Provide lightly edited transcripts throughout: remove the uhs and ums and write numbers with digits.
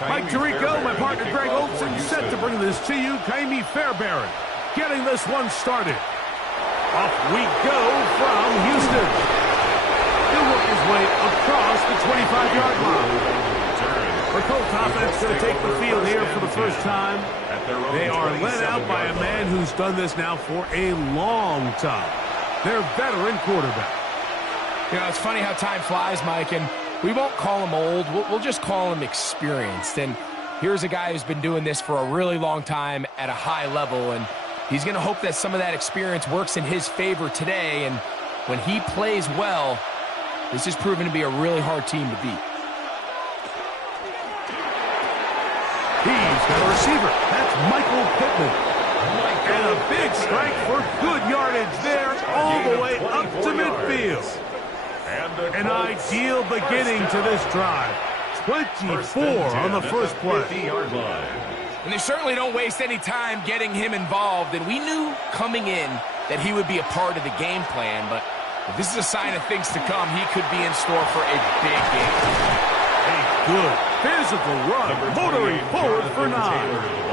Mike Tirico, my partner Greg Olson, set to bring this to you. Kaimi Fairbairn getting this one started. Off we go from Houston. He'll work his way across the 25-yard line. The Colts offense going to take the field here for the first time. They are led out by a man who's done this now for a long time. Their veteran quarterback. You know, it's funny how time flies, Mike, and we won't call him old. We'll just call him experienced. And here's a guy who's been doing this for a really long time at a high level, and he's going to hope that some of that experience works in his favor today. And when he plays well, this is proven to be a really hard team to beat. He's got a receiver. That's Michael Pittman. And a big strike for good yardage there all the way up to midfield. An ideal beginning to this drive. 24 on the first play. And they certainly don't waste any time getting him involved. And we knew coming in that he would be a part of the game plan. But if this is a sign of things to come, he could be in store for a big game. A good physical run, motoring forward for 9.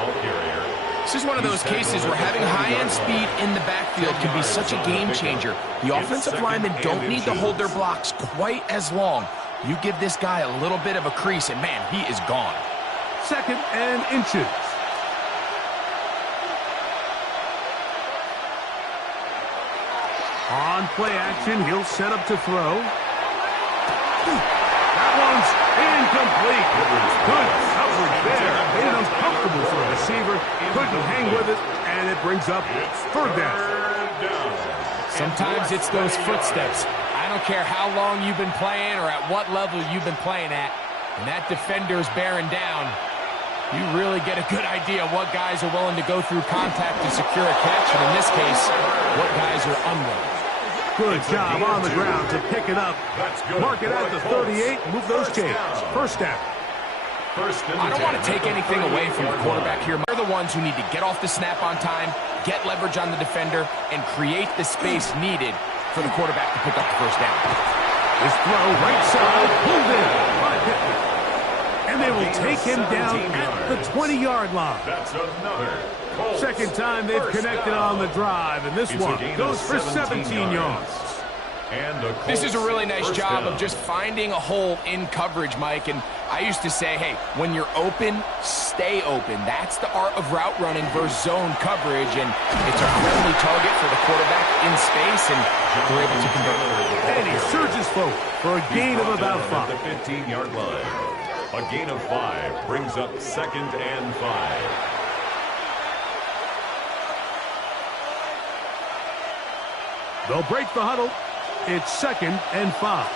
This is one of those cases where having high-end speed in the backfield can be such a game changer. The offensive linemen don't need to hold their blocks quite as long. You give this guy a little bit of a crease, and man, he is gone. 2nd and inches. On play action, he'll set up to throw. That one's incomplete. Good coverage there. Made it uncomfortable for the receiver. Couldn't hang with it, and it brings up 3rd down. Sometimes it's those footsteps. I don't care how long you've been playing or at what level you've been playing at. When that defender's bearing down, you really get a good idea of what guys are willing to go through contact to secure a catch, and in this case, what guys are unwilling. Good job on the ground to pick it up. Mark it at the 38, move those chains. 1st down. I don't want to take anything away from the quarterback here. They're the ones who need to get off the snap on time, get leverage on the defender, and create the space needed for the quarterback to pick up the 1st down. This throw right side, pulled in by Pittman. And they will take him down at the 20-yard line. That's another. 2nd time they've connected on the drive, and this one goes for 17 yards. This is a really nice job of just finding a hole in coverage, Mike. And I used to say, hey, when you're open, stay open. That's the art of route running versus zone coverage. And it's a friendly target for the quarterback in space, and they're able to convert. And he surges forward for a gain of about 5. The 15-yard line. A gain of 5 brings up 2nd and 5. They'll break the huddle. It's 2nd and 5.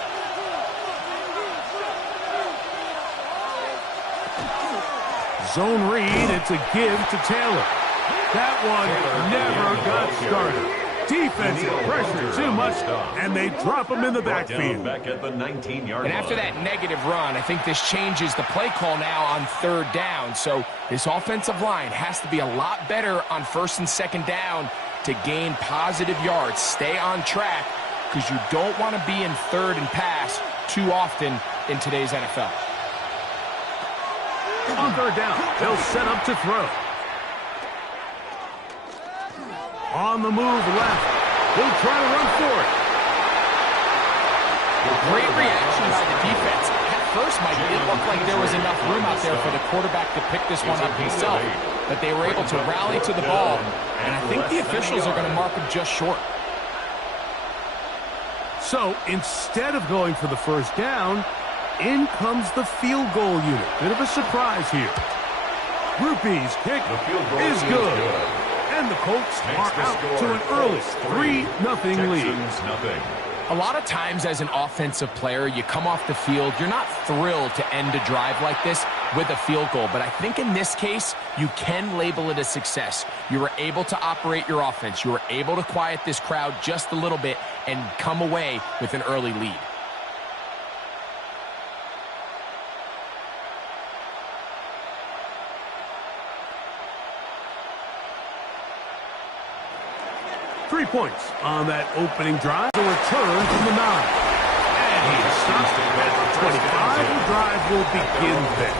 Zone read. It's a give to Taylor. That one never got started. Defensive pressure too much, and they drop him in the backfield. Back at the 19-yard line. And after that negative run, I think this changes the play call now on 3rd down. So this offensive line has to be a lot better on 1st and 2nd down to gain positive yards. Stay on track, because you don't want to be in 3rd and pass too often in today's NFL. On 3rd down, they'll set up to throw. On the move left. He'll try to run for it. Great reaction by the defense. At first, Mike, it looked like there was enough room out there for the quarterback to pick this one up himself, but they were able to rally to the ball, and I think the officials are going to mark him just short. So instead of going for the 1st down, in comes the field goal unit. Bit of a surprise here. Rupee's kick is good. And the Colts are out to an early 3-0 lead. A lot of times as an offensive player, you come off the field, you're not thrilled to end a drive like this with a field goal. But I think in this case, you can label it a success. You were able to operate your offense. You were able to quiet this crowd just a little bit and come away with an early lead. Three points on that opening drive. A return from the 9. And he stops at the 25. The drive will begin there.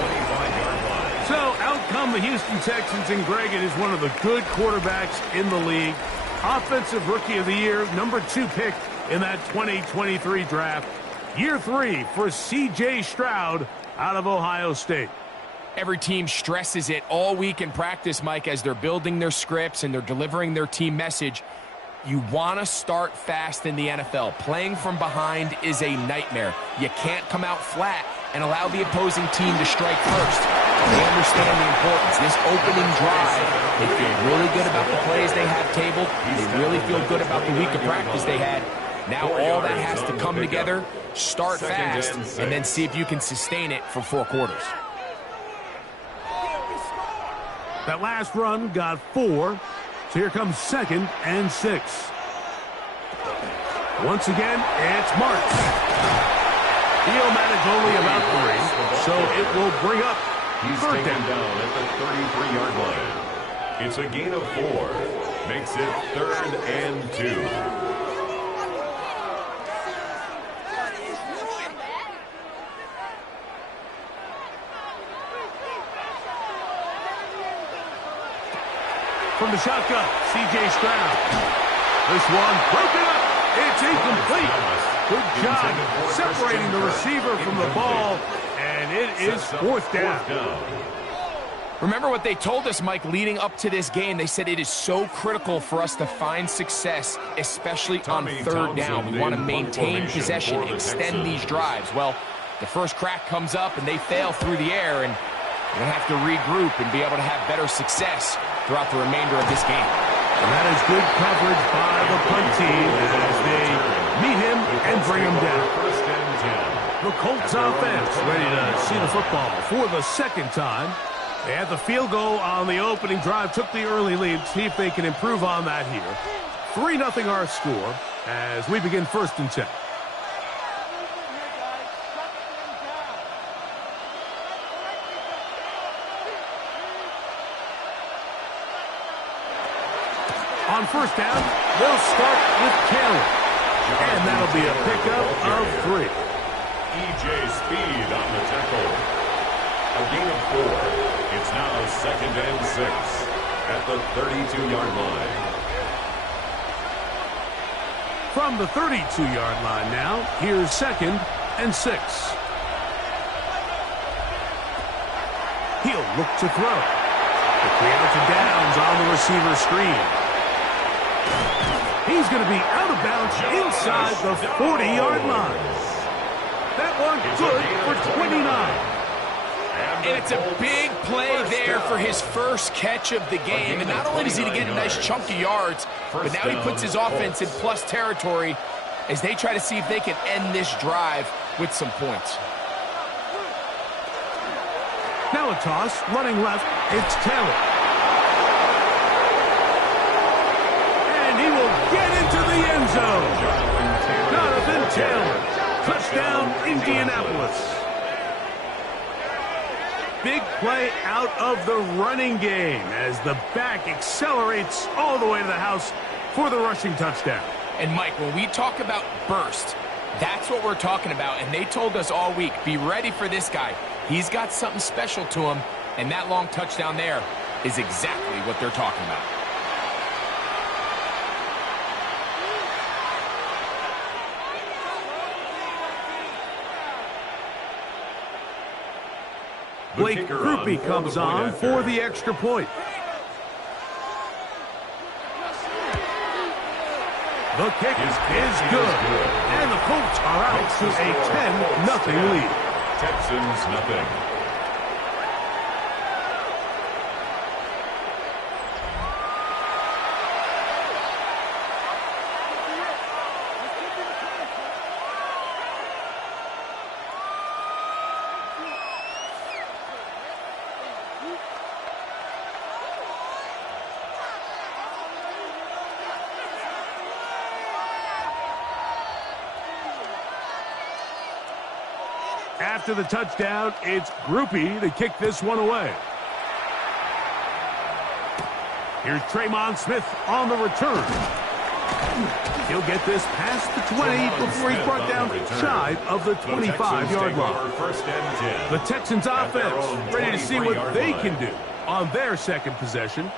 So out come the Houston Texans, and Greg, it is one of the good quarterbacks in the league. Offensive Rookie of the Year, number 2 pick in that 2023 draft. Year 3 for C.J. Stroud out of Ohio State. Every team stresses it all week in practice, Mike, as they're building their scripts and they're delivering their team message. You want to start fast in the NFL. Playing from behind is a nightmare. You can't come out flat and allow the opposing team to strike first. They understand the importance. This opening drive, they feel really good about the plays they have tabled. They really feel good about the week of practice they had. Now all that has to come together, start fast, and then see if you can sustain it for 4 quarters. That last run got 4. So here comes 2nd and 6. Once again, it's Marks. He'll manage only about 3, so it will bring up He's 3rd taken down. down at the 33-yard line. It's a gain of 4. Makes it 3rd and 2. From the shotgun, C.J. Stroud. This one broken up. It's incomplete. Good job separating the receiver from the ball, and it is 4th down. Remember what they told us, Mike, leading up to this game. They said it is so critical for us to find success, especially on 3rd down. We want to maintain possession, extend these drives. Well, the first crack comes up, and they fail through the air, and we're going to have to regroup and be able to have better success throughout the remainder of this game. And that is good coverage by the punt team as they meet him and bring him down. The Colts offense ready to see the football for the 2nd time. They had the field goal on the opening drive, took the early lead. See if they can improve on that here. 3-0 our score as we begin 1st and 10. On 1st down, they'll start with Taylor. And that'll be a pickup of 3. E.J. Speed on the tackle. A gain of 4. It's now 2nd and 6 at the 32-yard line. From the 32-yard line now, here's 2nd and 6. He'll look to throw. The out to downs on the receiver screen. He's going to be out of bounds inside the 40-yard line. That one good for 29. And it's a big play there for his first catch of the game. And not only does he get a nice chunk of yards, but now he puts his offense in plus territory as they try to see if they can end this drive with some points. Now a toss, running left, it's Taylor. And he will get into the end zone. Jonathan Taylor. Touchdown, Indianapolis. Big play out of the running game as the back accelerates all the way to the house for the rushing touchdown. And Mike, when we talk about burst, that's what we're talking about. And they told us all week, be ready for this guy. He's got something special to him, and that long touchdown there is exactly what they're talking about. Blake Krupe comes on for the extra point. The kick is good. And the Colts are out to a 10-0 lead. Texans nothing. After the touchdown, it's Krupe to kick this one away. Here's Tremon Smith on the return. He'll get this past the 20 before he's brought down shy of the 25-yard line. The Texans offense ready to see what they can do on their second possession.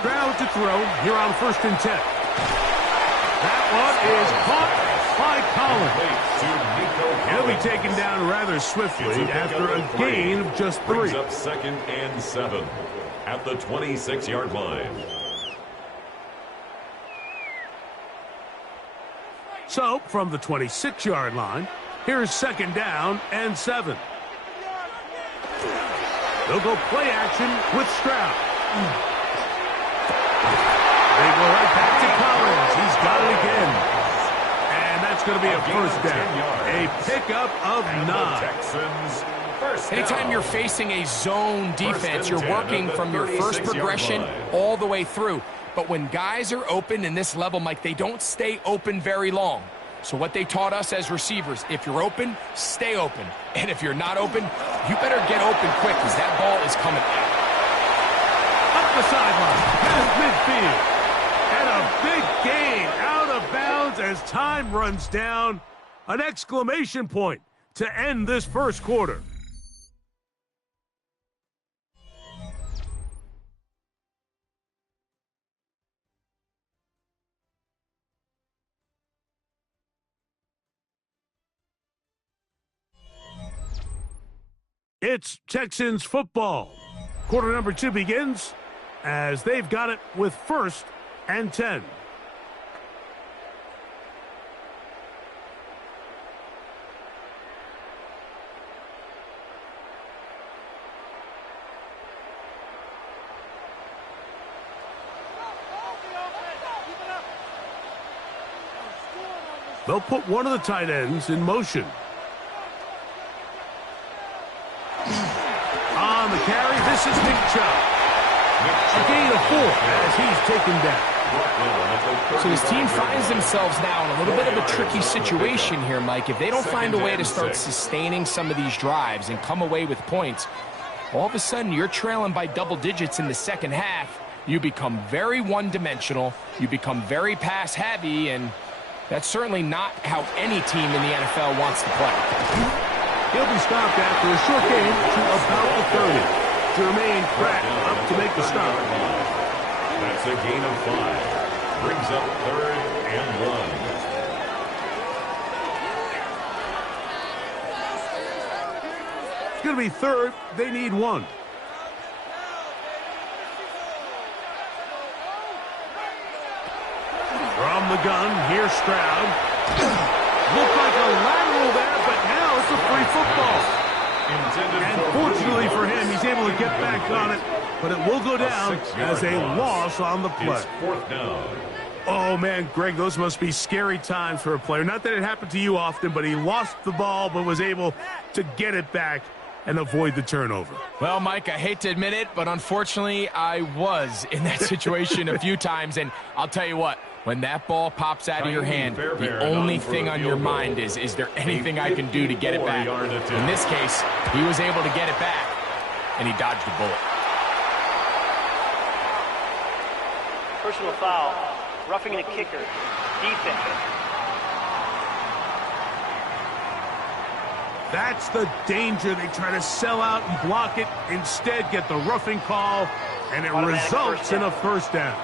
Stroud to throw here on 1st and 10. That one is caught by Collins. He'll be taken down rather swiftly after a gain of just 3. Brings up 2nd and 7 at the 26-yard line. So, from the 26-yard line, here's 2nd down and 7. They'll go play action with Stroud. They go right back to Collins. He's got it again. And that's going to be a first down. A pickup of 9. Texans first down. Anytime you're facing a zone defense, you're working from your first progression all the way through. But when guys are open in this level, Mike, they don't stay open very long. So what they taught us as receivers, if you're open, stay open. And if you're not open, you better get open quick because that ball is coming out. Up the sideline, past midfield. And a big gain out of bounds as time runs down. An exclamation point to end this first quarter. It's Texans football. Quarter number 2 begins as they've got it with 1st and 10. They'll put one of the tight ends in motion. On the carry, this is Nick Chubb. A gain of 4 as he's taken down. So his team finds themselves now in a little bit of a tricky situation here, Mike. If they don't find a way to start sustaining some of these drives and come away with points, all of a sudden you're trailing by double digits in the second half. You become very one-dimensional. You become very pass-heavy, and that's certainly not how any team in the NFL wants to play. He'll be stopped after a short gain to about the 30. Jermaine Pratt up to make the stop. That's a gain of 5. Brings up 3rd and 1. It's going to be 3rd. They need 1. From the gun, here's Stroud. Looked like a lateral there, but now it's a free football. And fortunately for him, he's able to get back on it, but it will go down as a loss on the play. It's 4th down. Oh, man, Greg, those must be scary times for a player. Not that it happened to you often, but he lost the ball but was able to get it back and avoid the turnover. Well, Mike, I hate to admit it, but unfortunately, I was in that situation a few times, and I'll tell you what, when that ball pops out of your hand, the only thing on your mind is there anything I can do to get it back? In this case, he was able to get it back, and he dodged a bullet. Personal foul, roughing the kicker, defense. That's the danger. They try to sell out and block it, instead get the roughing call, and it results in a first down.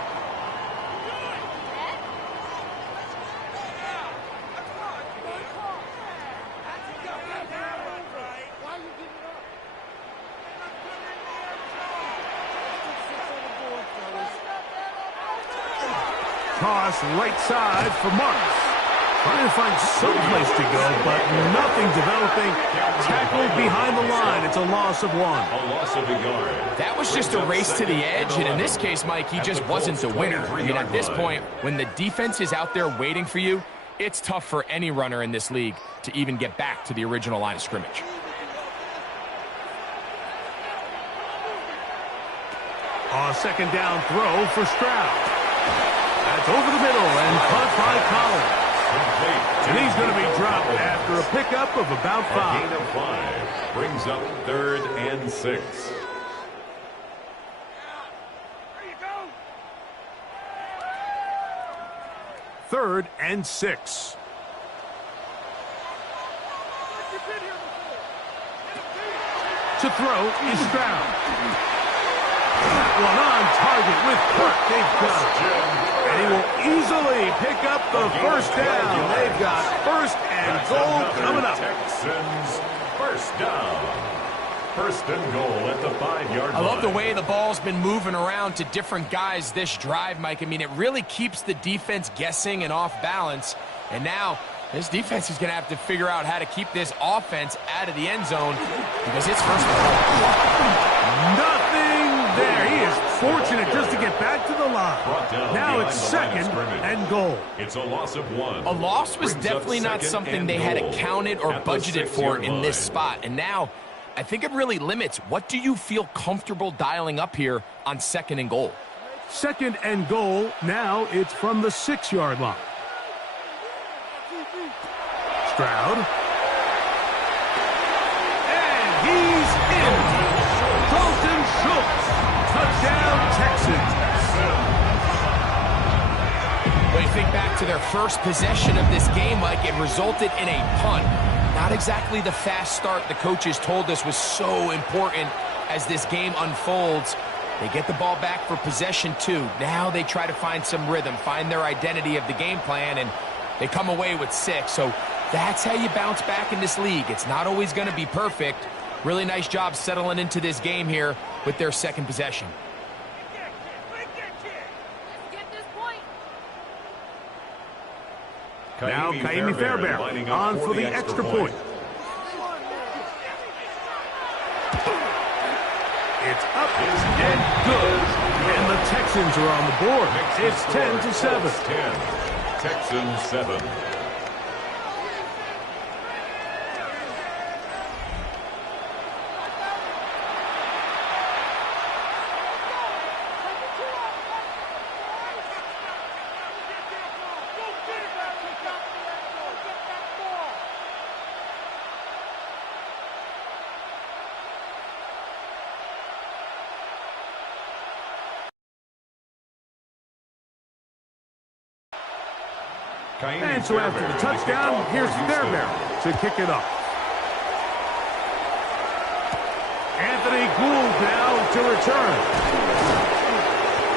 Toss right side for Marks. Trying to find some place to go, but nothing developing. Tackled behind the line. It's a loss of 1. A loss of a yard. That was just a race to the edge, and in this case, Mike, he just wasn't the winner. I mean, at this point, when the defense is out there waiting for you, it's tough for any runner in this league to even get back to the original line of scrimmage. On a second down throw for Stroud. That's over the middle and caught by Collins. And he's going to be dropped after a pickup of about 5. A gain of 5 brings up 3rd and 6. Third and 6. To throw is Stroud. That one on target with Burke. They've got it. And he will easily pick up the first down. They've got 1st and goal coming up. Texans first down. 1st and goal at the 5-yard line. I love the way the ball's been moving around to different guys this drive, Mike. I mean, it really keeps the defense guessing and off balance. And now this defense is going to have to figure out how to keep this offense out of the end zone because it's first and goal. Nothing there. He is fortunate just to get back to the line. Now it's 2nd and goal. It's a loss of 1. A loss was definitely not something they had accounted or budgeted for in this spot. And now I think it really limits. What do you feel comfortable dialing up here on 2nd and goal? 2nd and goal. Now it's from the 6-yard line. Stroud. And he's in. Dalton Schultz. Touchdown, Texans. When you think back to their first possession of this game, Mike, it resulted in a punt. Not exactly the fast start the coaches told us was so important as this game unfolds. They get the ball back for possession 2. Now they try to find some rhythm, find their identity of the game plan, and they come away with 6. So that's how you bounce back in this league. It's not always going to be perfect. Really nice job settling into this game here with their 2nd possession. Now Kaimi Fairbairn on for the extra point. It's up and good. And the Texans are on the board. It's 10-7. 10. Texans 7. And so after the touchdown, here's Fairbairn to kick it off. Anthony Gould now to return.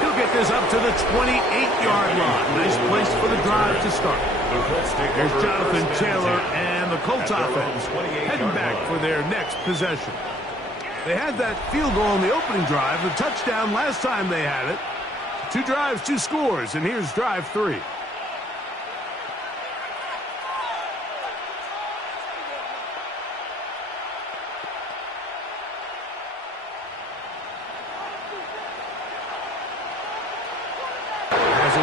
He'll get this up to the 28-yard line. Nice place for the drive to start. Here's Jonathan Taylor and the Colts offense heading back for their next possession. They had that field goal in the opening drive, the touchdown last time they had it. 2 drives, 2 scores, and here's drive 3.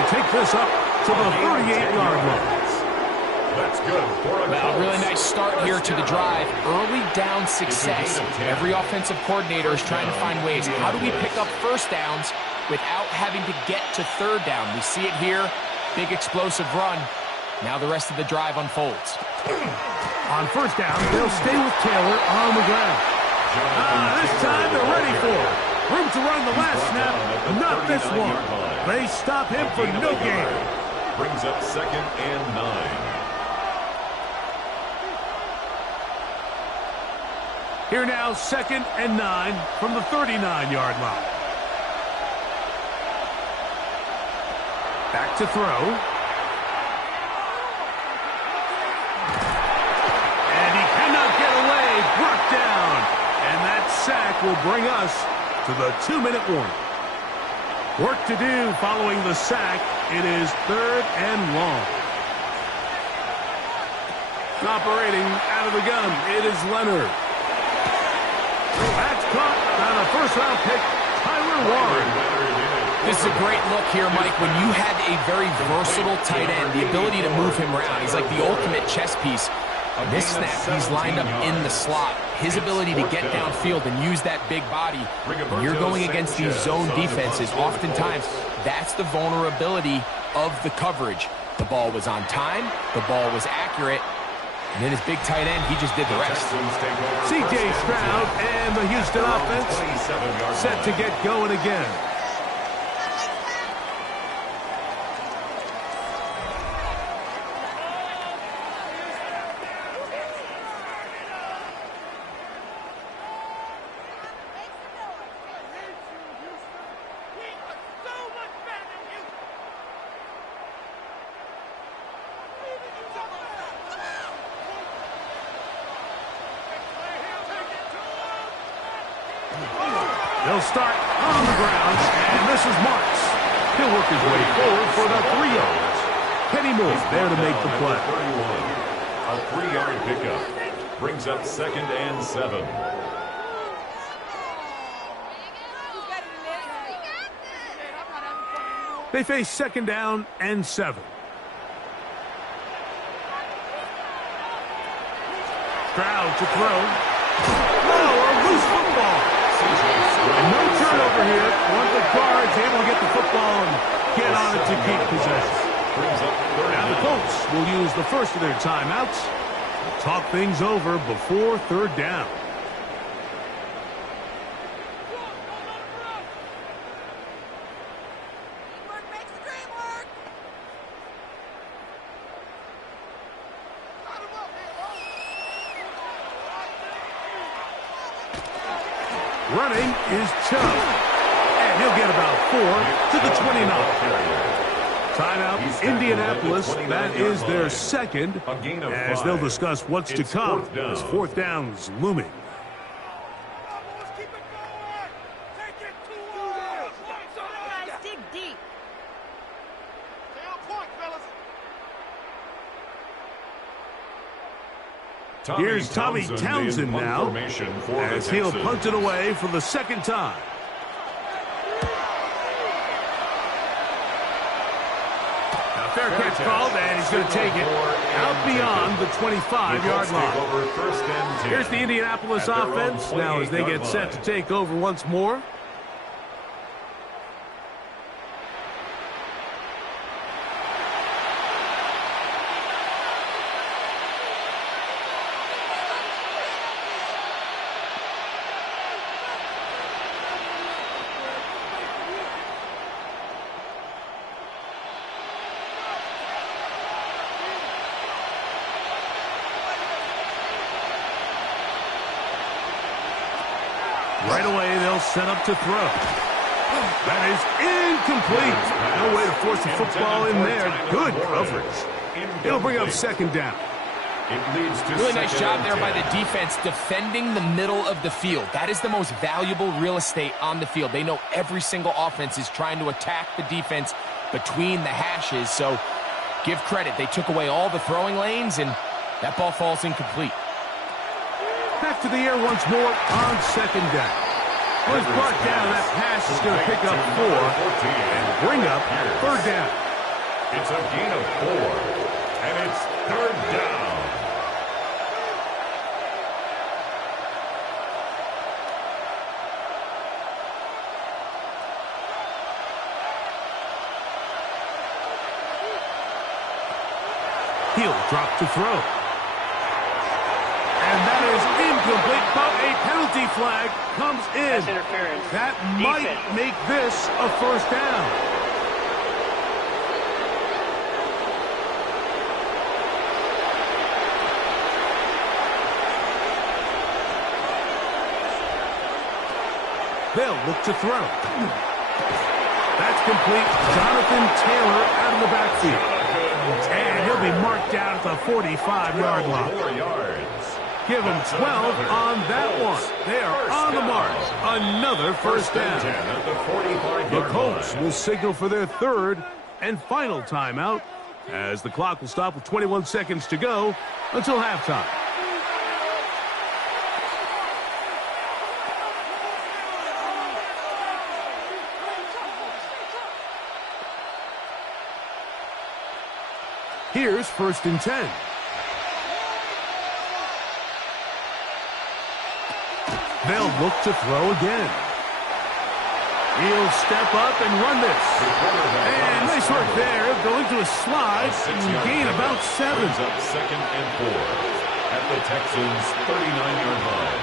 Take this up to the 38-yard line. That's good. Well, really nice start here to the drive. Early down success. Every offensive coordinator is trying to find ways. How do we pick up first downs without having to get to 3rd down? We see it here. Big explosive run. Now the rest of the drive unfolds. On 1st down, they'll stay with Taylor on the ground. This time they're ready for it. Room to run the last snap. Not this one. They stop him for no gain. Brings up 2nd and 9. Here now, 2nd and 9 from the 39-yard line. Back to throw. And he cannot get away. Brought down. And that sack will bring us to the 2-minute warning. Work to do following the sack. It is 3rd and long. Operating out of the gun, it is Leonard. That's caught on a 1st-round pick, Tyler Warren. This is a great look here, Mike, when you have a very versatile tight end, the ability to move him around. He's like the ultimate chess piece. This snap, he's lined up in the slot. his ability to get downfield and use that big body. When you're going against these zone defenses, oftentimes that's the vulnerability of the coverage. The ball was on time, the ball was accurate, and then his big tight end, he just did the rest. C.J. Stroud and the Houston offense set to get going again. They'll start on the ground, and this is Marks. He'll work his way forward for the 3 yards. Kenny Moore there to make the play. 31. A 3-yard pickup brings up 2nd and 7. They face 2nd down and 7. Stroud to throw. Oh, a loose football. And no turnover here. One of the guards able to get the football and get on it to keep possession. Now the Colts will use the first of their timeouts to talk things over before 3rd down. Running is Chubb, and he'll get about 4 to the 29. Timeout, Indianapolis. That is their second, as they'll discuss what's to come as 4th down's looming. Here's Tommy Townsend now, as he'll punt it away for the 2nd time. Now fair catch called, and he's going to take it out beyond the 25-yard line. Here's the Indianapolis offense now as they get set to take over once more. Right away, they'll set up to throw. That is incomplete. No way to force the football in there. Good coverage. It'll bring up 2nd down. Really nice job there by the defense defending the middle of the field. That is the most valuable real estate on the field. They know every single offense is trying to attack the defense between the hashes. So give credit. They took away all the throwing lanes, and that ball falls incomplete. Back to the air once more on 2nd down. Once brought down, that pass is going to pick up 4 and bring up 3rd down. It's a gain of 4, and it's 3rd down. He'll drop to throw. And that is incomplete, but a penalty flag comes in. That's interference. That might make this a 1st down. They'll look to throw. That's complete. Jonathan Taylor out of the backfield. And he'll be marked down at the 45-yard line. 4 yards. Give them 12 on that one. They are on the mark. Another 1st down. The Colts will signal for their 3rd and final timeout as the clock will stop with 21 seconds to go until halftime. Here's 1st and 10. They'll look to throw again. He'll step up and run this. And nice work there. Going to a slide and gain about 7. Brings up second and 4 at the Texans' 39-yard line.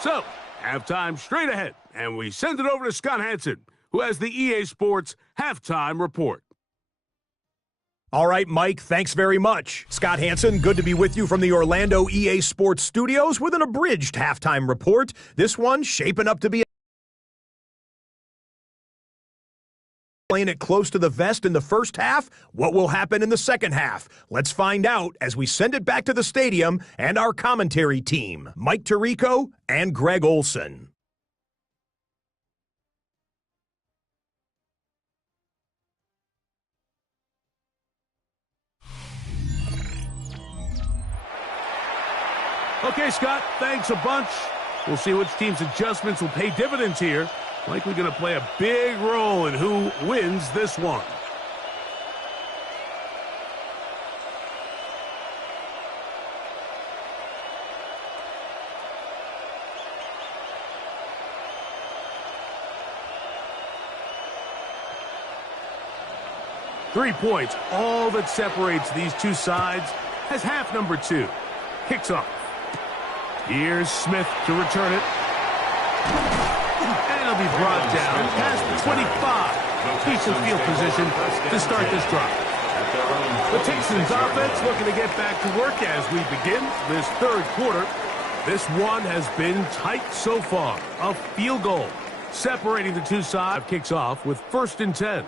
So, halftime straight ahead, and we send it over to Scott Hansen, who has the EA Sports Halftime Report. All right, Mike, thanks very much. Scott Hansen, good to be with you from the Orlando EA Sports Studios with an abridged halftime report. This one shaping up to be playing it close to the vest in the first half. What will happen in the second half? Let's find out as we send it back to the stadium and our commentary team, Mike Tirico and Greg Olson. Okay, Scott, thanks a bunch. We'll see which team's adjustments will pay dividends here. Likely going to play a big role in who wins this one. Three points, all that separates these two sides, as half number 2 kicks off. Here's Smith to return it. And he'll be brought down past the 25. Decent field position to start this drive. The Texans offense looking to get back to work as we begin this third quarter. This one has been tight so far. A field goal separating the two sides kicks off with 1st and 10.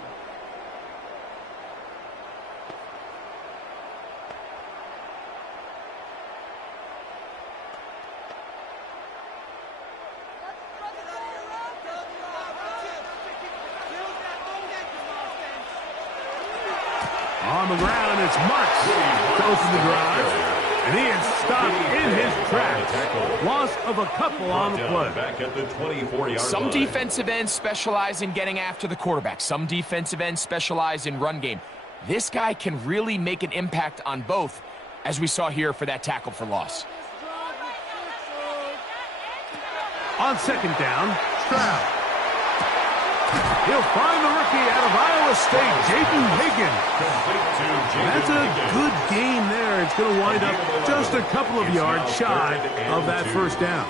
On the ground, it's Marks to open the drive. And he is stopped in his tracks. Loss of a couple on the play. Back at the 24-yard Some line. defensive ends specialize in getting after the quarterback. Some defensive ends specialize in run game. This guy can really make an impact on both, as we saw here for that tackle for loss. On 2nd down, Stroud. He'll find the rookie out of Iowa State, Jaden Higgins. That's a good gain there. It's going to wind up just a couple of yards shy of that 1st down.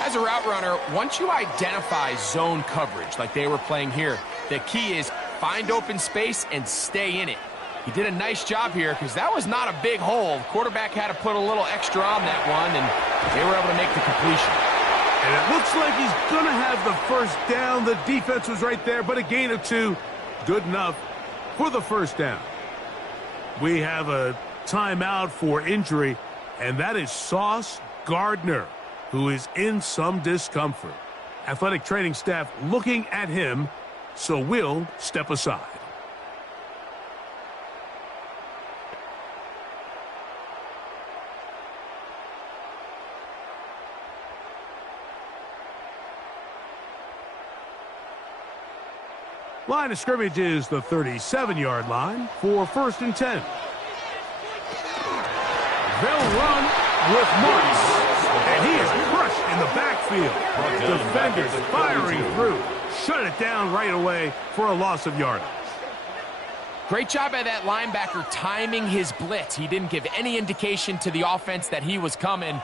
As a route runner, once you identify zone coverage like they were playing here, the key is find open space and stay in it. He did a nice job here because that was not a big hole. Quarterback had to put a little extra on that one, and they were able to make the completion. And it looks like he's going to have the 1st down. The defense was right there, but a gain of 2. Good enough for the 1st down. We have a timeout for injury, and that is Sauce Gardner, who is in some discomfort. Athletic training staff looking at him, so we'll step aside. Line of scrimmage is the 37-yard line for 1st and 10. They'll run with Marks, and he is crushed in the backfield. Defenders firing through. Shut it down right away for a loss of yardage. Great job by that linebacker timing his blitz. He didn't give any indication to the offense that he was coming,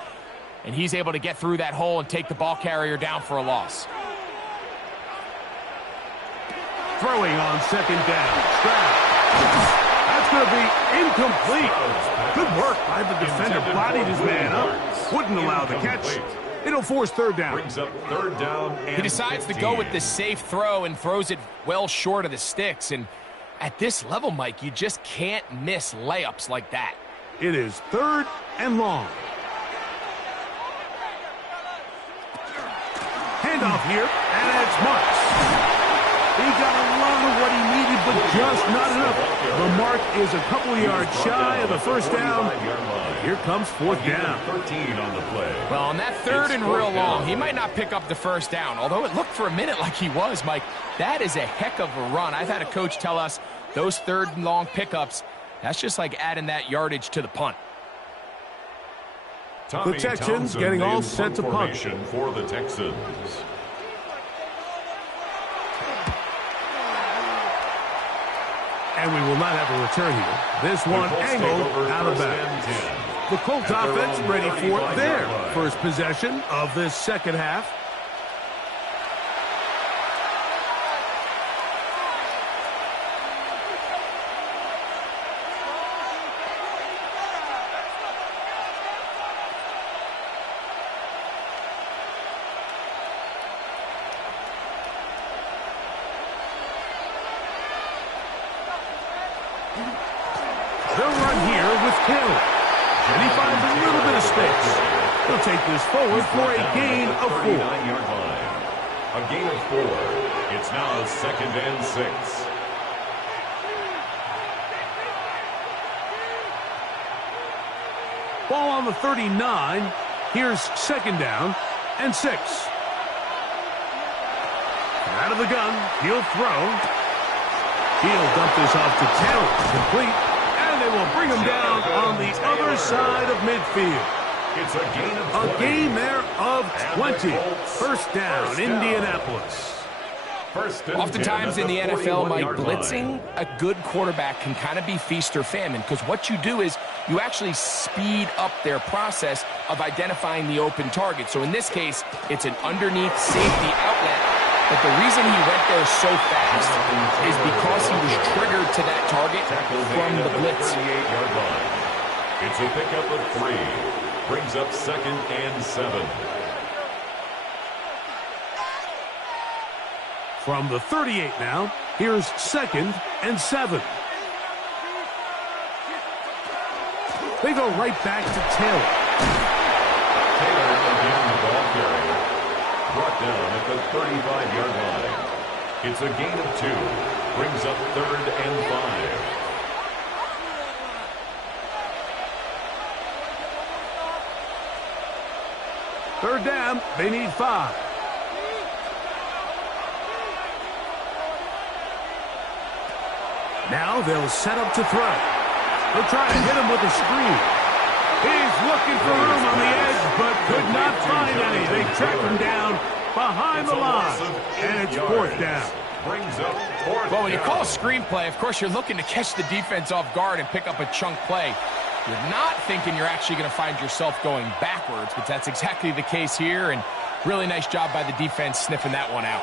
and he's able to get through that hole and take the ball carrier down for a loss. Throwing on 2nd down. Stroud. That's going to be incomplete. Good work by the defender. Bodied his man up. Wouldn't allow the catch. It'll force 3rd down. Brings up 3rd down and He decides 15. to go with the safe throw and throws it well short of the sticks. And at this level, Mike, you just can't miss layups like that. It is 3rd and long. Handoff here, and it's Marks. He got a lot of what he needed, but just not enough. The mark is a couple yards shy of the 1st down. Here comes 4th down. 13 on the play. Well, on that 3rd and real long, he might not pick up the 1st down, although it looked for a minute like he was, Mike. That is a heck of a run. I've had a coach tell us those third and long pickups, that's just like adding that yardage to the punt. Tommy The Texans Townsend getting all in set to punt. formation for the Texans. And we will not have a return here. This one angled out of bounds. The Colts offense ready for their first possession of this second half. They'll run here with Hill. And he finds a little bit of space. He'll take this forward for a gain of 4. 39-yard line. A gain of 4. It's now 2nd and 6. Ball on the 39. Here's 2nd down and 6. Out of the gun. He'll throw. He'll dump this off to Taylor. Complete. And they will bring him down on the other side of midfield. It's a gain of 20. A gain there of 20. First down, Indianapolis. Oftentimes in the NFL, Mike, blitzing a good quarterback can kind of be feast or famine, because what you do is you actually speed up their process of identifying the open target. So in this case, it's an underneath safety outlet. But the reason he went there so fast is because he was triggered to that target from the blitz. It's a pickup of 3. Brings up 2nd and 7. From the 38 now, here's 2nd and 7. They go right back to Taylor. Taylor again the ball carrier. Brought down at the 35-yard line. It's a gain of 2. Brings up 3rd and 5. Third down, they need 5. Now they'll set up to throw. They'll try to hit him with a screen. He's looking for room on the edge, but could not find any. They track him down behind the line, and it's 4th down. Well, when you call a screenplay, of course, you're looking to catch the defense off guard and pick up a chunk play. You're not thinking you're actually going to find yourself going backwards, but that's exactly the case here, and really nice job by the defense sniffing that one out.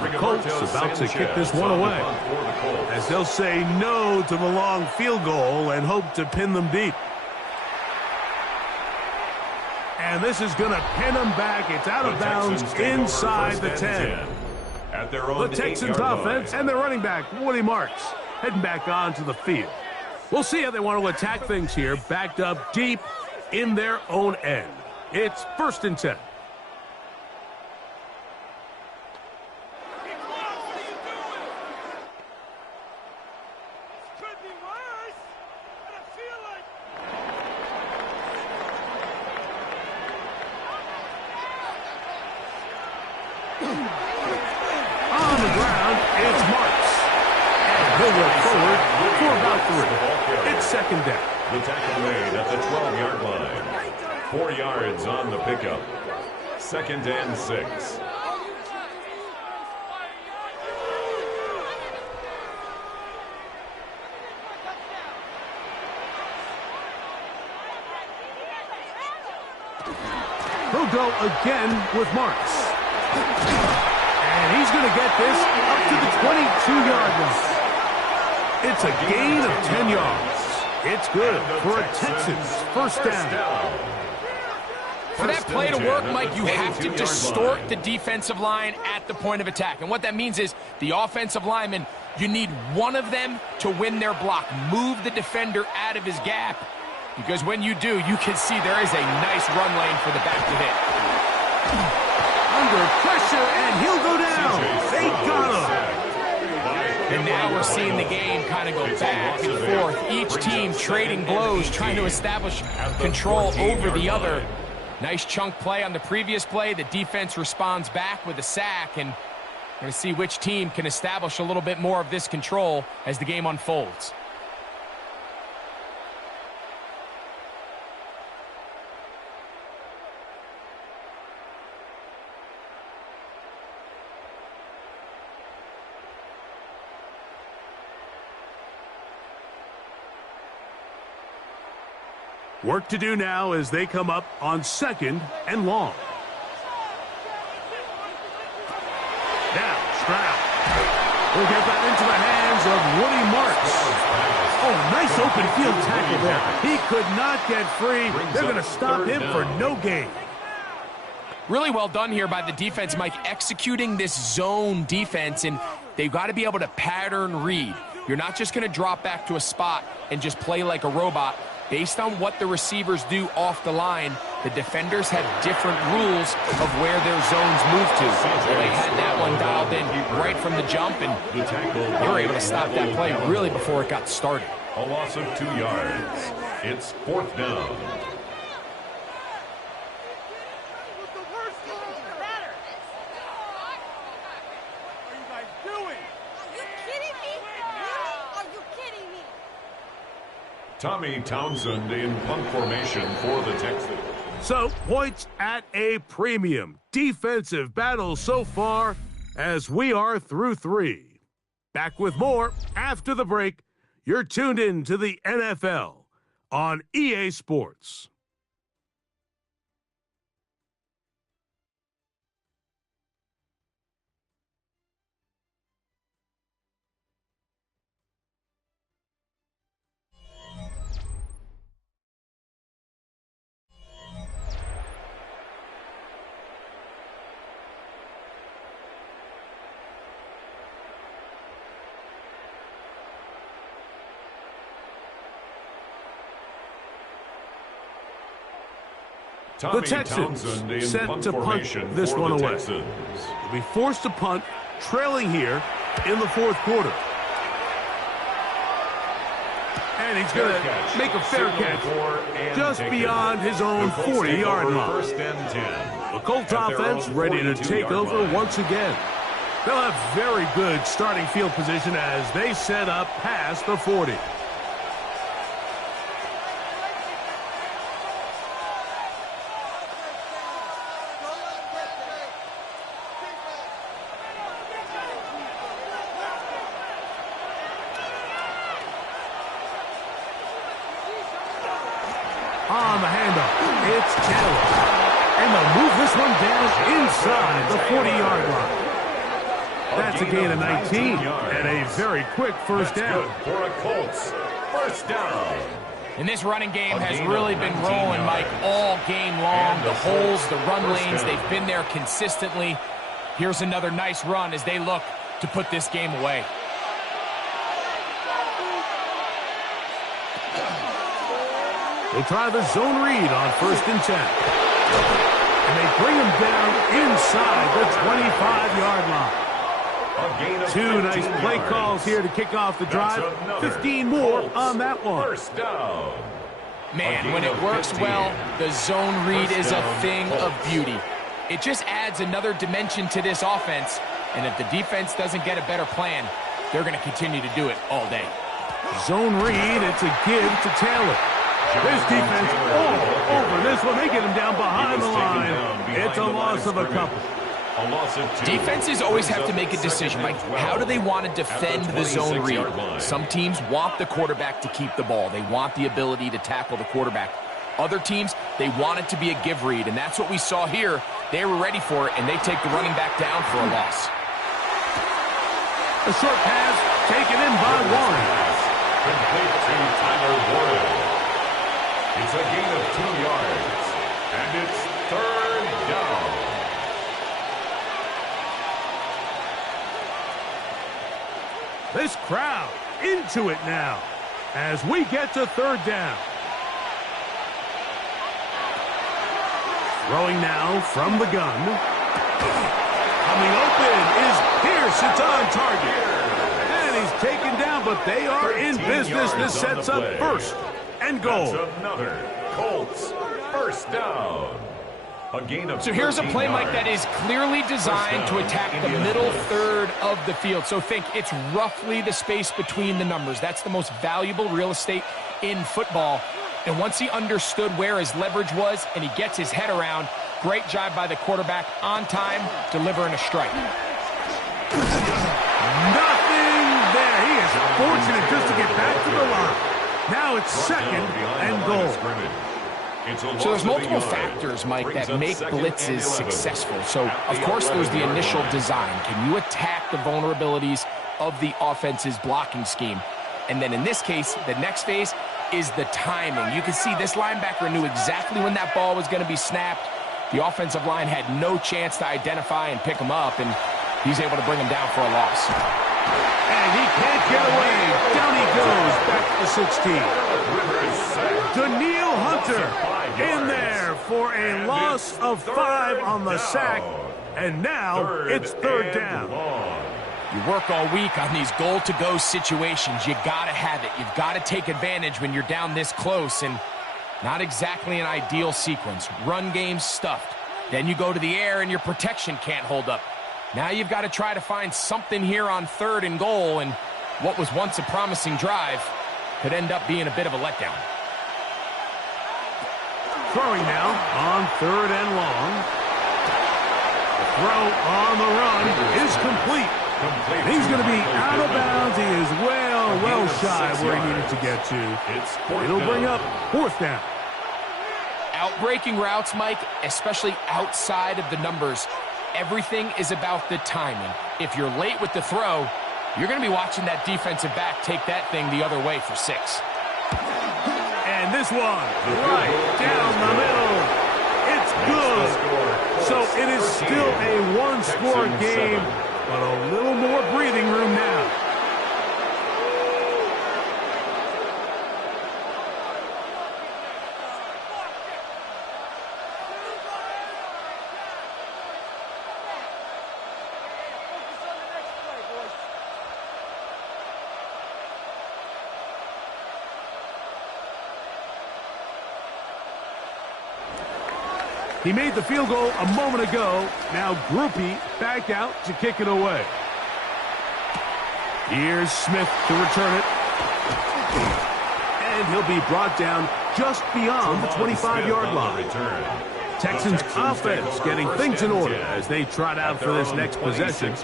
The Colts about to kick this one away, as they'll say no to the long field goal and hope to pin them deep. And this is going to pin them back. It's out of bounds inside the 10. At their own The Texans offense and their running back, Woody Marks, heading back onto the field. We'll see how they want to attack things here, backed up deep in their own end. It's 1st and 10. On the ground, it's Marks. And he'll work forward for about 3. It's 2nd down. The tackle made at the 12-yard line. 4 yards on the pickup. 2nd and 6. He'll go again with Marks. And he's going to get this up to the 22-yard line. It's a gain of 10 yards. It's good for a Texans first down. For that play to work, Mike, you have to distort the defensive line at the point of attack. And what that means is the offensive lineman, you need one of them to win their block. Move the defender out of his gap. Because when you do, you can see there is a nice run lane for the back to hit. Under pressure, and he'll go down. They got him. And now we're seeing the game kind of go back and forth. Each team trading blows, trying to establish control over the other. Nice chunk play on the previous play. The defense responds back with a sack, and We're going to see which team can establish a little bit more of this control as the game unfolds. Work to do now as they come up on 2nd and long. Now, Stroud will get that into the hands of Woody Marks. Oh, nice open field tackle there. He could not get free. They're going to stop him for no gain. Really well done here by the defense, Mike, executing this zone defense, and they've got to be able to pattern read. You're not just going to drop back to a spot and just play like a robot. Based on what the receivers do off the line, the defenders have different rules of where their zones move to. So they had that one dialed in right from the jump, and they were able to stop that play really before it got started. A loss of 2 yards. It's 4th down. Tommy Townsend in punt formation for the Texans. So, points at a premium. Defensive battle so far as we are through 3. Back with more after the break. You're tuned in to the NFL on EA Sports. The Texans set to punt this one away. They'll be forced to punt, trailing here in the 4th quarter. And he's going to make a fair catch just beyond his own 40-yard line. The Colts offense ready to take over once again. They'll have very good starting field position as they set up past the 40. On the handoff, it's Taylor. And they'll move this one down inside the 40-yard line. That's a gain of 19 and a very quick first down. For a Colts first down. And this running game has really been rolling, Mike, all game long. The holes, the run lanes, they've been there consistently. Here's another nice run as they look to put this game away. They'll try the zone read on 1st and 10. And they bring him down inside the 25-yard line. 2 nice play calls here to kick off the drive. 15 more on that one. First down. Man, when it works well, the zone read is a thing of beauty. It just adds another dimension to this offense. And if the defense doesn't get a better plan, they're going to continue to do it all day. Zone read, it's a give to Taylor. This defense all over this one. They get him down behind the line. It's a loss of a couple. Defenses always have to make a decision, Mike. How do they want to defend the zone read? Some teams want the quarterback to keep the ball. They want the ability to tackle the quarterback. Other teams, they want it to be a give read, and that's what we saw here. They were ready for it, and they take the running back down for a loss. A short pass taken in by Warren. Complete to Tyler Warren. It's a gain of 2 yards, and it's 3rd down. This crowd into it now as we get to 3rd down. Throwing now from the gun. Coming open is Pierce. It's on target. And he's taken down, but they are in business. This sets up 1st and goal. That's another Colts first down. A gain of So here's a 13 play, Mike, yards. that is clearly designed to attack the middle third of the field. So think it's roughly the space between the numbers. That's the most valuable real estate in football. And once he understood where his leverage was and he gets his head around, great job by the quarterback on time, delivering a strike. Nothing there. He is fortunate just to get back to the line. Now it's second and goal. So there's multiple factors, Mike, that make blitzes successful. So, of course, there's the initial design. Can you attack the vulnerabilities of the offense's blocking scheme? And then in this case, the next phase is the timing. You can see this linebacker knew exactly when that ball was going to be snapped. The offensive line had no chance to identify and pick him up, and he's able to bring him down for a loss. And he can't get away. Down he goes, back to the 16. Daniil Hunter in there for a loss of 5 on the sack. And now it's third down. You work all week on these goal-to-go situations. You got to have it. You've got to take advantage when you're down this close, and not exactly an ideal sequence. Run game stuffed. Then you go to the air, and your protection can't hold up. Now you've got to try to find something here on third and goal, and what was once a promising drive could end up being a bit of a letdown. Throwing now on third and long. The throw on the run is complete. He's going to be out of bounds. He is well shy where he needed to get to. It'll bring up fourth down. Outbreaking routes, Mike, especially outside of the numbers, everything is about the timing. If you're late with the throw, you're going to be watching that defensive back take that thing the other way for 6. And this one, right down the middle. It's good. So it is still a one-score game, but a little more breathing room now. He made the field goal a moment ago. Now Groupie back out to kick it away. Here's Smith to return it. And he'll be brought down just beyond the 25-yard line. Texans offense getting things in order as they trot out for this next possession.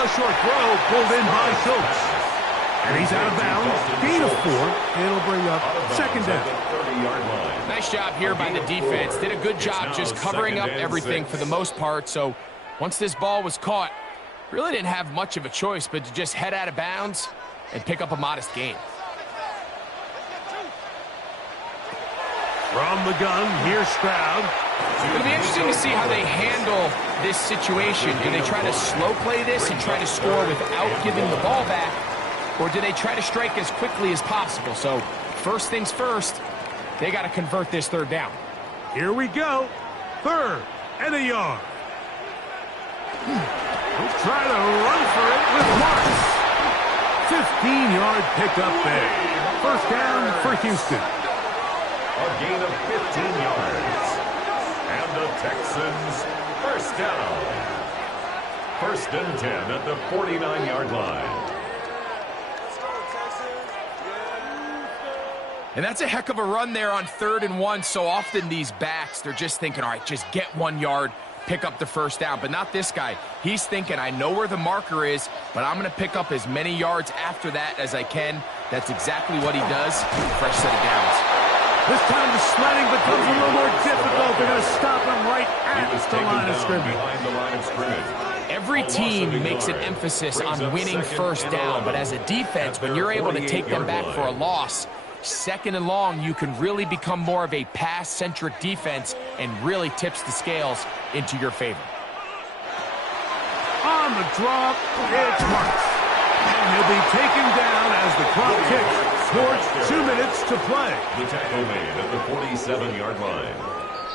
A short throw pulled in by Schultz. And he's out of bounds. Gain of 4. It'll bring up second down. Nice job here by the defense. Did a good job just covering up everything for the most part. So once this ball was caught, really didn't have much of a choice but to just head out of bounds and pick up a modest gain. From the gun, here's Stroud. It'll be interesting to see how they handle this situation. Do they try to slow play this and try to score without giving the ball back? Or do they try to strike as quickly as possible? So first things first, they got to convert this third down. Here we go. Third and a yard. He'll try to run for it with Marks. 15-yard pickup there. First down for Houston. A gain of 15 yards. And the Texans first down. First and 10 at the 49-yard line. And that's a heck of a run there on 3rd and 1. So often these backs, they're just thinking, all right, just get 1 yard, pick up the first down. But not this guy. He's thinking, I know where the marker is, but I'm going to pick up as many yards after that as I can. That's exactly what he does. Fresh set of downs. This time the sledding becomes a little more difficult. They're going to stop him right at the line of scrimmage. Behind the line of scrimmage. Every team makes an emphasis on winning first down, but as a defense, when you're able to take them back for a loss, 2nd and long, you can really become more of a pass-centric defense and really tips the scales into your favor. On the draw, it's marked. And he'll be taken down as the clock ticks towards 2 minutes to play. The tackle made at the 47-yard line.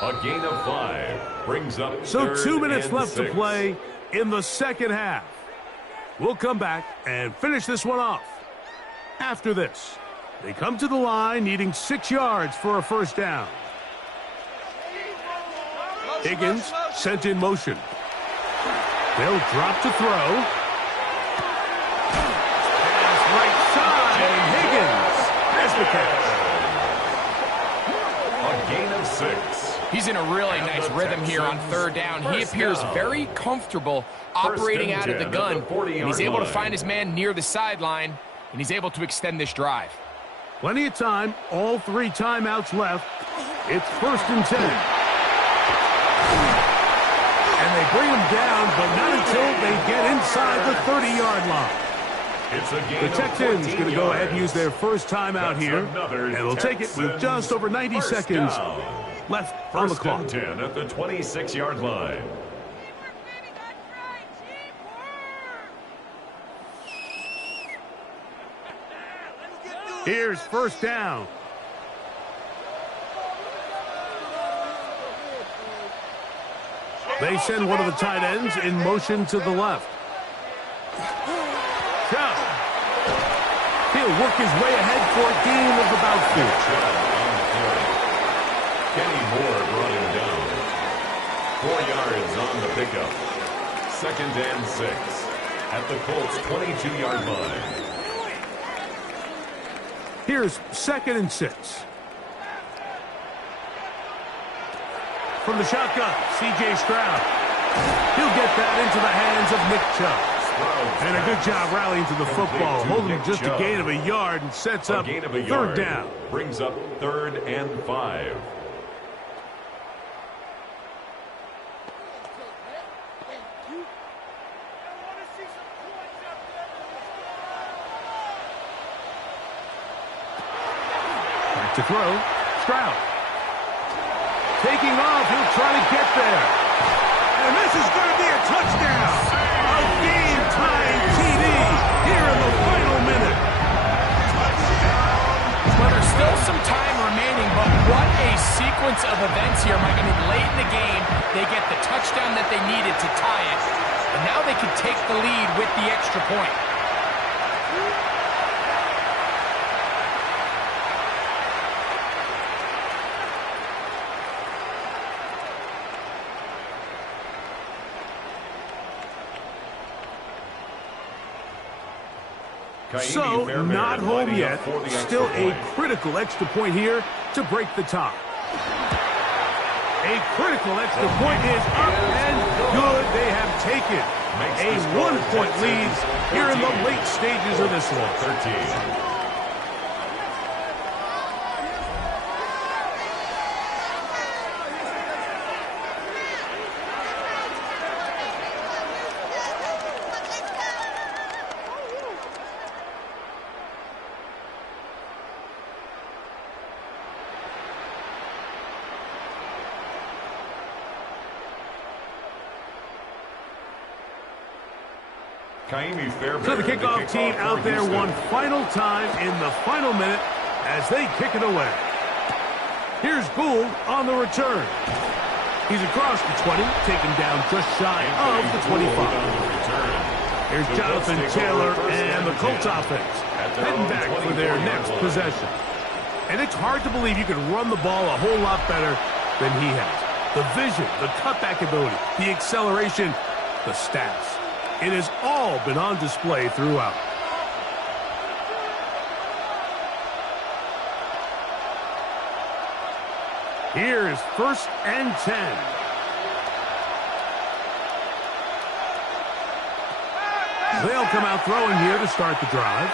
A gain of 5 brings up So 2 minutes and left 6. to play in the second half. We'll come back and finish this one off. After this, they come to the line needing 6 yards for a first down. Higgins sent in motion. They'll drop to throw. Pass right side, and Higgins has the catch. A gain of 6. He's in a really nice rhythm here on third down. He appears very comfortable operating out of the gun. And he's able to find his man near the sideline, and he's able to extend this drive. Plenty of time, all 3 timeouts left. It's 1st and 10. And they bring him down, but not until they get inside the 30-yard line. It's a gain The Texans going to go ahead and use their first timeout here, and they'll take it with just over 90 seconds left on the clock. 10 at the 26-yard line. Here's first down. They send one of the tight ends in motion to the left. Chubb. He'll work his way ahead for a gain of about 4. Kenny Moore brought him down. 4 yards on the pickup. 2nd and 6 at the Colts' 22-yard line. Here's 2nd and 6. From the shotgun, C.J. Stroud. He'll get that into the hands of Nick Chubb. And a good job rallying to the football, holding just a gain of a yard and sets up 3rd down. Brings up 3rd and 5. To throw, Stroud. Taking off, he'll try to get there. And this is going to be a touchdown. A game-tying TD here in the final minute. Well, there's still some time remaining, but what a sequence of events here, Mike. I mean, late in the game, they get the touchdown that they needed to tie it, and now they can take the lead with the extra point. So, not home yet. Still a critical extra point here to break the tie. A critical extra point is up and good. They have taken a 1-point lead here in the late stages of this one. 13. So the kickoff team out there one final time in the final minute as they kick it away. Here's Gould on the return. He's across the 20, taken down just shy of the 25. Here's Jonathan Taylor and the Colts offense heading back for their next possession. And it's hard to believe you can run the ball a whole lot better than he has. The vision, the cutback ability, the acceleration, the stats. It has all been on display throughout. Here is 1st and 10. They'll come out throwing here to start the drive.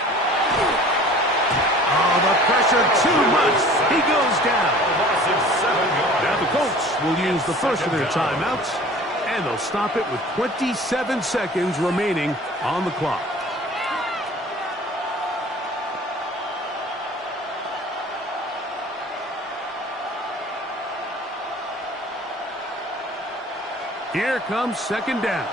Oh, the pressure too much. He goes down. Now the Colts will use the first of their timeouts. And they'll stop it with 27 seconds remaining on the clock. Here comes 2nd down.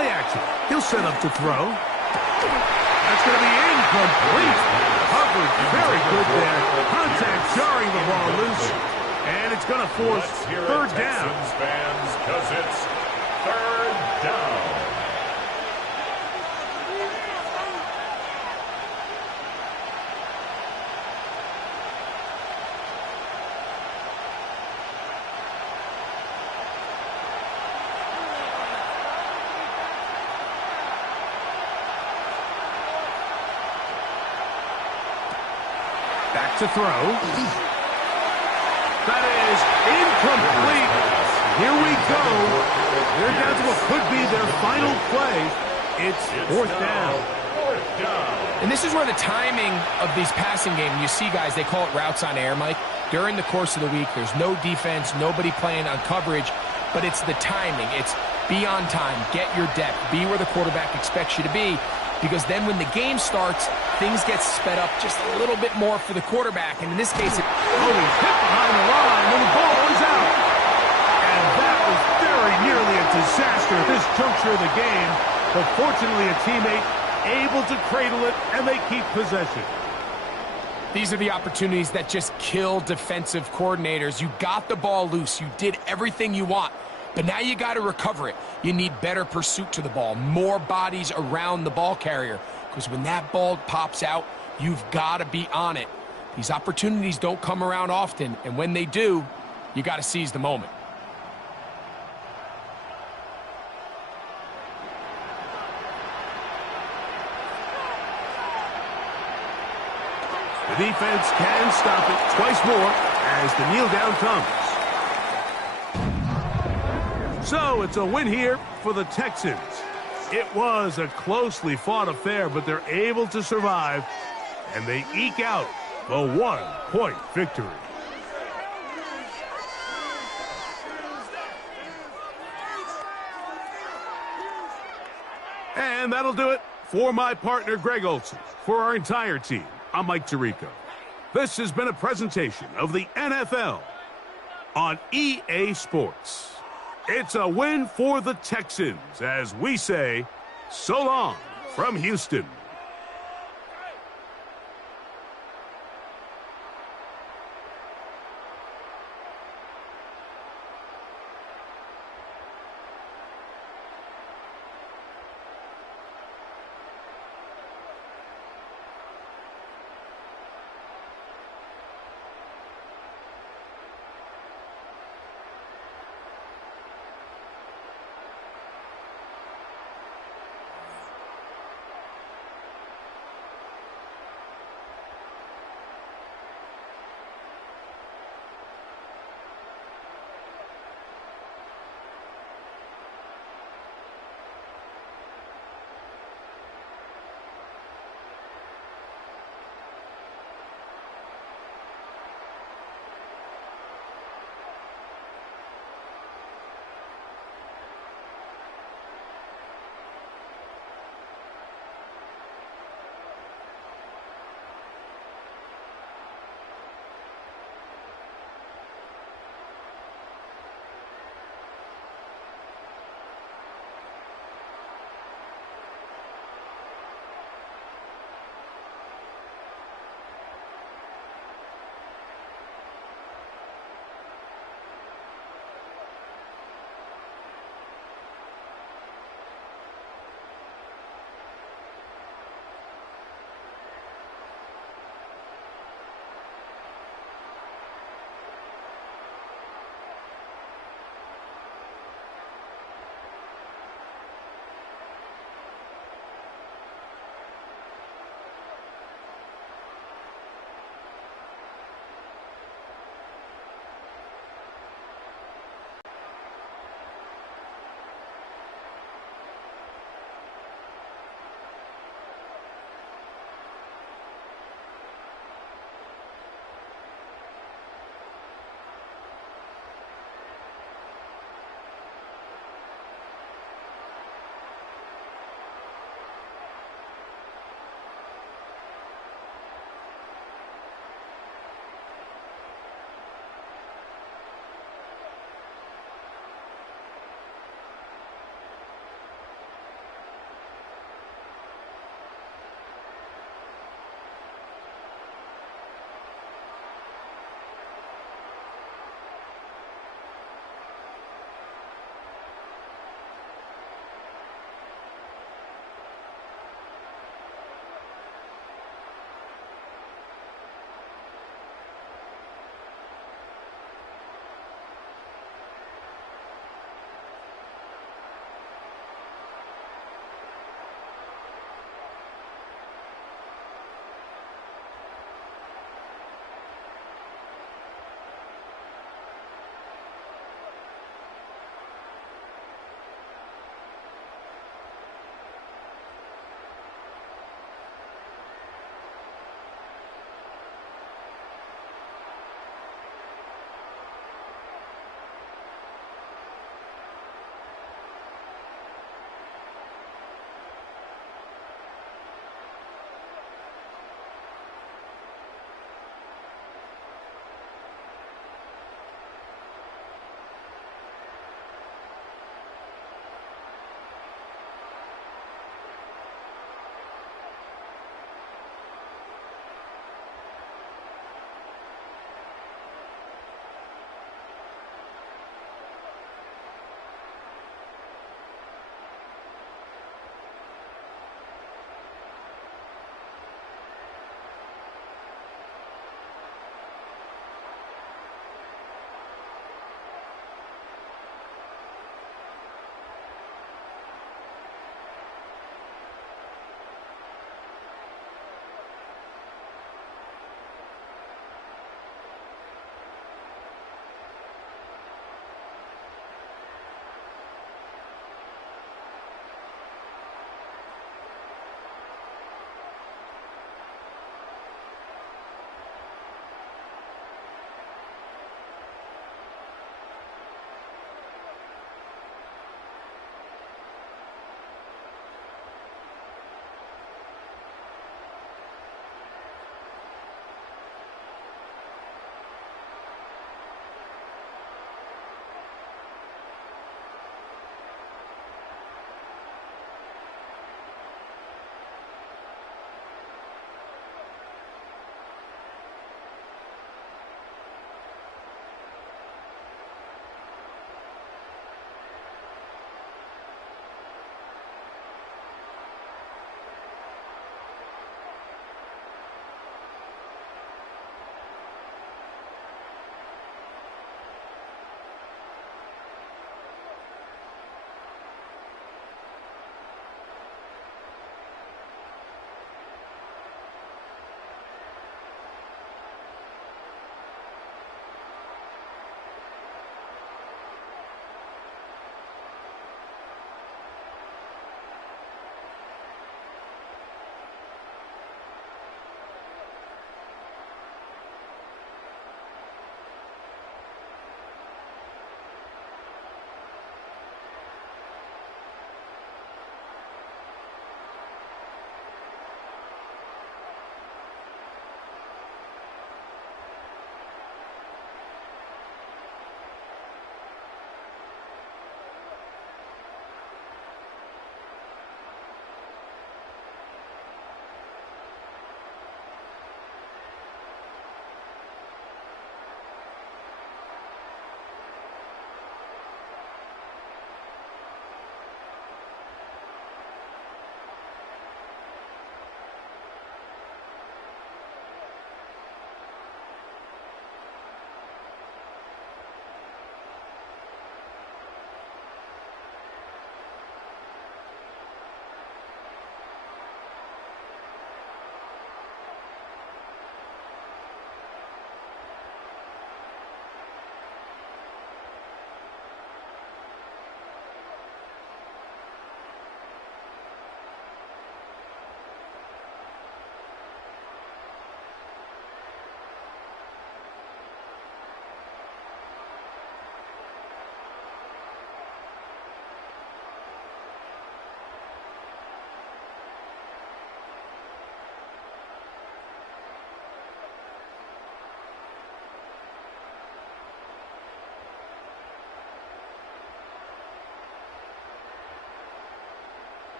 play action. He'll set up to throw. That's going to be incomplete. Coverage very good there. Contact jarring the ball loose. And it's going to force third down. Texans fans, because it's third down. Back to throw. That is incomplete. Here we go. They're down to what could be their final play. It's fourth down. And this is where the timing of these passing games, you see guys, they call it routes on air, Mike. During the course of the week, there's no defense, nobody playing on coverage, but it's the timing. It's be on time, get your depth, be where the quarterback expects you to be. Because then when the game starts, things get sped up just a little bit more for the quarterback. And in this case, he's hit behind the line, and the ball is out. And that was very nearly a disaster at this juncture of the game. But fortunately, a teammate able to cradle it, and they keep possession. These are the opportunities that just kill defensive coordinators. You got the ball loose. You did everything you want. But now you got to recover it. You need better pursuit to the ball, more bodies around the ball carrier. Because when that ball pops out, you've got to be on it. These opportunities don't come around often, and when they do, you got to seize the moment. The defense can stop it twice more as the kneel down comes. So it's a win here for the Texans. It was a closely fought affair, but they're able to survive, and they eke out a 1-point victory. And that'll do it for my partner, Greg Olson. For our entire team, I'm Mike Tirico. This has been a presentation of the NFL on EA Sports. It's a win for the Texans as we say so long from Houston.